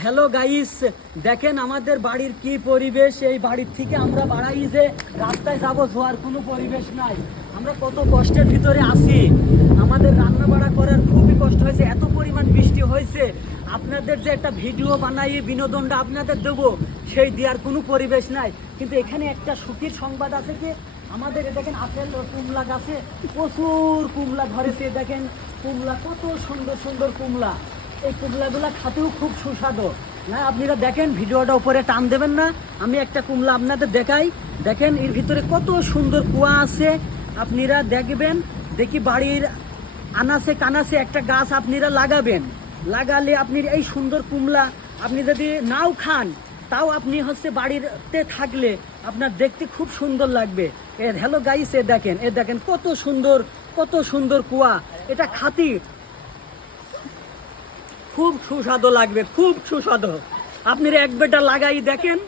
Hello guys, দেখেন আমাদের বাড়ির কি পরিবেশ। এই বাড়ির থেকে আমরা বাড়াই যে রাস্তায় যাব, যাওয়ার কোনো পরিবেশ নাই। আমরা কত কষ্টের ভিতরে আছি। আমাদের রান্না বাড়া করার খুবই কষ্ট হয়েছে, এত পরিমাণ বৃষ্টি হয়েছে। আপনাদের যে একটা ভিডিও বানাই বিনোদনটা আপনাদের দেবো, সেই দেওয়ার কোনো পরিবেশ নাই। কিন্তু এখানে একটা সুখীর সংবাদ আছে কি, আমাদের দেখেন আপেল ও কুমলা গাছে প্রচুর কুমলা ধরেছে। দেখেন কুমলা, কত সুন্দর সুন্দর কুমলা। এই কুমলাগুলা খাতেও খুব সুস্বাদু। না আপনারা দেখেন, ভিডিওটা উপরে টান দেবেন না, আমি একটা কুমলা আপনাদের দেখাই। দেখেন এর ভিতরে কত সুন্দর কুয়া আছে, আপনারা দেখবেন। দেখি বাড়ির আনাচে কানাচে একটা গাছ আপনারা লাগাবেন, লাগালে আপনি এই সুন্দর কুমলা আপনি যদি নাও খান, তাও আপনি বাড়িতে থাকলে আপনার দেখতে খুব সুন্দর লাগবে। হ্যালো গাইস, এ দেখেন কত সুন্দর, কত সুন্দর কুয়া। এটা খাতি খুব সুস্বাদু লাগবে, খুব সুস্বাদু। আপনারা এক বেটা লাগাই দেখেন।